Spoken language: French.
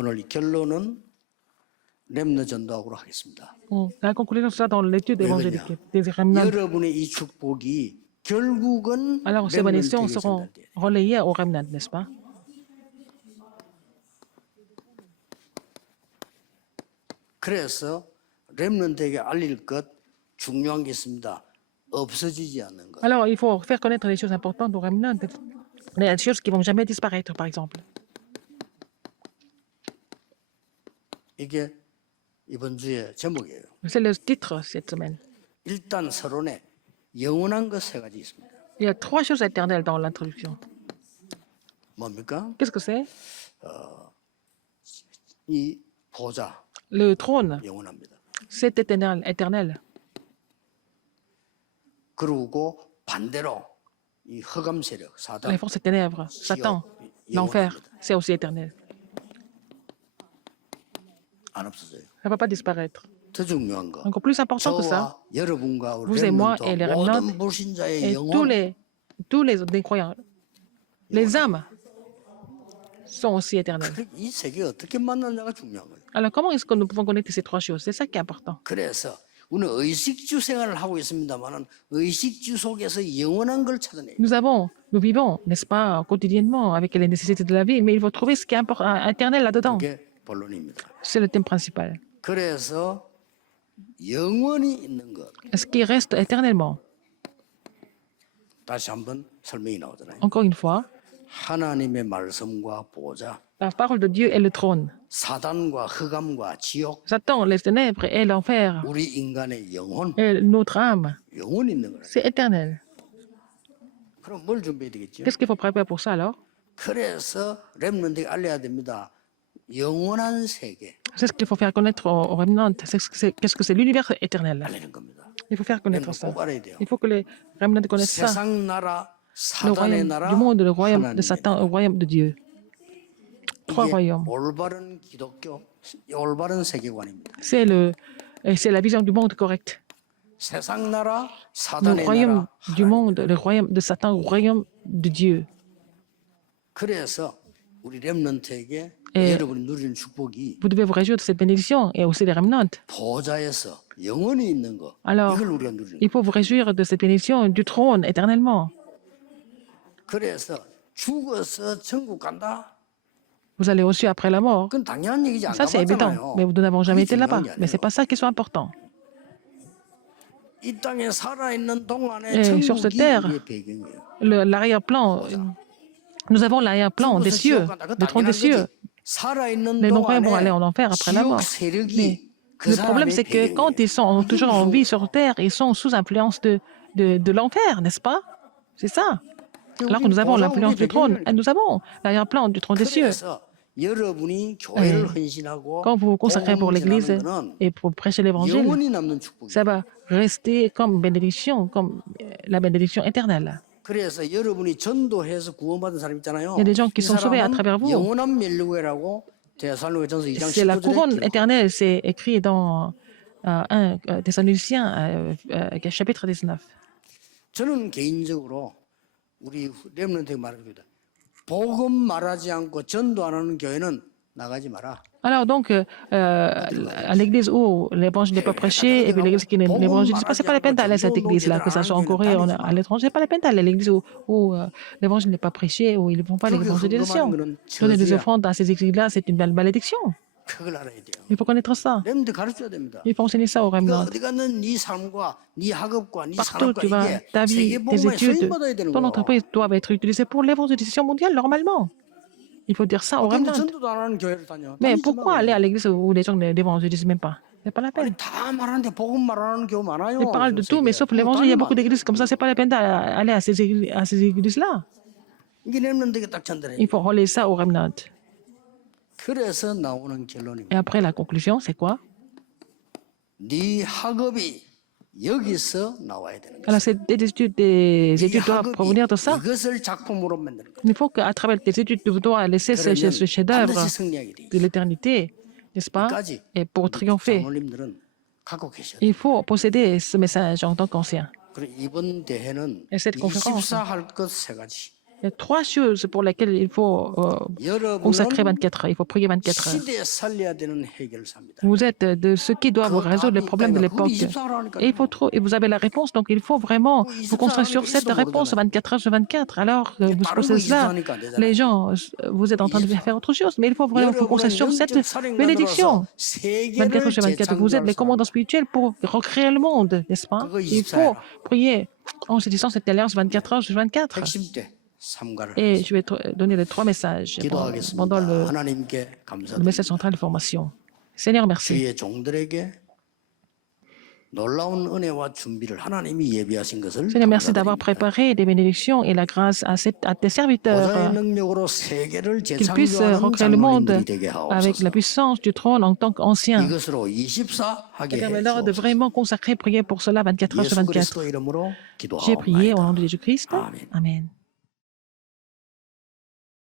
오늘 이 결론은 렘너 전도학으로 하겠습니다. La conclusion sera dans l'étude 왜 évangélique 그러냐? des remnants. 여러분의 이 축복이 결국은 Alors, ces bénédictions 렘넌트에게 seront 전달돼요. relayées aux remnants, n'est-ce pas? 그래서 렘넌트에게 알릴 것 중요한 게 있습니다. 없어지지 않는 것. Alors, il faut faire connaître les choses importantes aux remnants, les choses qui ne vont jamais disparaître, par exemple. 이게 이번 주의 제목이에요. C'est le titre cette semaine. 일단 서론에 영원한 것 세 가지 있습니다. Il y a 3 choses éternelles dans l'introduction. 뭡니까? Qu'est-ce que c'est? 이 보좌 Le trône, 영원합니다. c'est éternel. 그리고 반대로 이 흑암 세력 사단 Les forces des ténèbres, Satan, l'enfer, c'est aussi éternel. 안 없어져요. Ça ne va pas disparaître. 더 중요한 거. Encore plus important que ça, 저와 여러분과 우리 vous et moi et les 렘넌트 모든 remnants 불신자의 et 영혼 tous les croyants, les âmes sont aussi éternelles. 이 세계 어떻게 만나느냐가 중요한 거예요. Alors, comment est-ce que nous pouvons connecter ces 3 choses? C'est ça qui est important. 그래서 우리는 의식주 생활을 하고 있습니다만은 의식주 속에서 영원한 걸 찾아내요. Nous vivons, n'est-ce pas, quotidiennement avec les nécessités de la vie, mais il faut trouver ce qui est éternel là-dedans. 그게 본론입니다. C'est le thème principal. 그래서 영원히 있는 것 Ce qui reste éternellement. 다시 한번 설명이 나오잖아요. Encore une fois, 하나님의 말씀과 보좌, la parole de Dieu est le trône. 사단과 흑암과 지옥, Satan, les ténèbres et l'enfer 우리 인간의 영혼, et notre âme, 영원히 있는 거예요. c'est éternel. 그럼 뭘 준비해야 되겠죠? Qu'est-ce qu'il faut préparer pour ça alors? 그래서 렘넌트에게 알려야 됩니다. 영원한 세계 C'est ce qu'il faut faire connaître aux remnants. Qu'est-ce que c'est l'univers éternel? 알리는 겁니다. Il faut faire connaître 렘넌트 ça. 꼭 알아야 돼요. Il faut que les remnants connaissent ça. 세상 나라, Le 사단의 royaume 나라, du monde, le royaume de 하나님의 Satan, 나라. le royaume de Dieu. 3 이게 royaumes. 올바른 기독교, 올바른 세계관입니다. C'est la vision du monde correcte. 세상 나라, Le 사단의 royaume 나라, du 하나님. monde, le royaume de Satan, le royaume de Dieu. 그래서 우리 렘넌트에게 예. 여러분이 누리는 축복이 Vous devez vous réjouir de cette bénédiction et aussi des remnants. 보좌에서 영원히 있는 거 Alors, 이걸 우리가 누리는 il 거. faut vous réjouir de cette bénédiction du trône éternellement. 그래서 죽어서 천국 간다? Vous allez aussi après la mort. 그건 당연한 얘기지 안 Ça, c'est évident. 가봤잖아요. Mais nous n'avons jamais 그게 été là-bas. 중요한 게 Mais ce n'est 아니에요. pas ça qui est important. 이 땅에 살아있는 동안에 Et sur cette 천국이 terre, 우리의 배경이에요. L'arrière-plan, nous avons l'arrière-plan des 죽어서 cieux, 지옥 간다. 그건 le trône des 당연한 cieux. 거지. 살아있는 Les non-croyants vont aller 동안에 en enfer après la mort. 지옥 세력이 Mais 그 le problème, 사람의 c'est que quand 배경이에요. ils sont 이게 toujours en 무서워. vie sur terre, ils sont sous influence de l'enfer, n'est-ce pas? C'est ça. Alors que nous avons l'influence du trône, et nous avons l'arrière-plan du trône des cieux. 그래서 여러분이 교회를 헌신하고 Quand vous vous consacrez pour l'Église 복음전하는 거는 et pour prêcher l'Évangile, 영원히 남는 축복이에요. ça va rester comme bénédiction, comme la bénédiction éternelle. 그래서 여러분이 전도해서 구원받은 사람 있잖아요. Il y a des gens qui 이 sont sauvés à 사람은 travers vous. 영원한 멸류관이라고 데살로니가전서 2장 C'est la 19절에 couronne 기록. éternelle, c'est écrit dans 1 Thessaloniciens, chapitre 19. 저는 개인적으로 우리 렘넌트에 말합니다. 복음 말하지 않고 전도 안 하는 교회는 나가지 마라. Alors donc, à l'église où l'évangile n'est pas prêché, et puis l'église qui n'évangélise pas, c'est pas la peine d'aller à cette église-là, que ça soit en Corée ou à l'étranger, c'est pas la peine d'aller à l'église où l'évangile n'est pas prêché, où ils ne font pas l'évangélisation. Donner des offrandes à ces églises-là, c'est une belle malédiction. 그걸 알아야 돼요. Il faut connaître ça. 렘넌트 가르쳐야 됩니다. Il faut enseigner ça aux 그 remnants. 어디 갔는 네 삶과 네 학업과 네 Partout où 산업과 tu vas, 이게 ta vie, 세계 tes 복음에 études, 쓰임 받아야 되는 ton 거예요. entreprise doivent être utilisées pour l'évangélisation mondiale normalement. Il faut dire ça aux 근데 remnants. 전도도 안 하는 교회를 다녀. Mais 다니지 pourquoi 마. aller à l'église où les gens n'évangélisent même pas? C'est pas la peine. 아니 다 말하는데 복음 말하는 교회 많아요. Ils parlent de tout, mais sauf l'évangile, il y a beaucoup d'églises comme ça, c'est pas la peine d'aller à ces églises-là. 이게 렘넌트에게 딱 전달해. Il faut relayer ça aux remnants. 그래서 나오는 결론입니다. Et après, la conclusion, c'est quoi? 네 학업이 여기서 나와야 되는 거예요. Alors, des 이 études doivent provenir de ça. 이것을 작품으로 만드는 거예요. Il faut qu'à travers tes études, tu dois laisser ce 그러면 chef-d'œuvre 반드시 승리하게 돼 de 있어요. l'éternité, n'est-ce pas? 끝까지 Et pour triompher, 장로님들은 갖고 계셔야 돼요. il faut posséder ce message en tant qu'ancien. 그리고 이번 대회는 Et cette conférence, 24 할 것 세 가지. Il y a 3 choses pour lesquelles il faut consacrer 여러분은 24 heures. Il faut prier 24 heures. 시대에 살려야 되는 해결사입니다. Vous êtes de ceux qui doivent 그 résoudre les 답이 problèmes de 있다니까 그걸 l'époque. 24를 Et, et vous avez la réponse, donc il faut vraiment vous concentrer sur cette réponse 24 heures sur 24. Alors que vous posez cela, les gens, vous êtes en train de faire autre chose, mais il faut vraiment vous concentrer sur cette bénédiction. 24 heures sur 24. Vous êtes les commandants spirituels pour recréer le monde, n'est-ce pas? Il faut prier en saisissant cette alliance 24 heures sur 24. 핵심 때 삼가를 Et je vais donner les 3 messages pendant 기도하겠습니다. 하나님께 le message 감사드립니다. central de formation. Seigneur, merci. 주의 종들에게 놀라운 은혜와 준비를 하나님이 예비하신 것을 Seigneur, merci d'avoir 감사드립니다. préparé des bénédictions et la grâce à tes 보좌의 serviteurs 능력으로 세계를 qu'ils puissent 재창조하는 recréer le monde 장로님들이 되게 avec la 하옵소서. puissance du trône en tant qu'anciens. 이것으로 24 하게 Permets-leur de 해주옵소서. vraiment consacrer, prier pour cela 24 heures sur 예수 24. 그리스도 이름으로 J'ai prié au nom de 기도하옵나이다. Jésus-Christ. 아멘. Amen.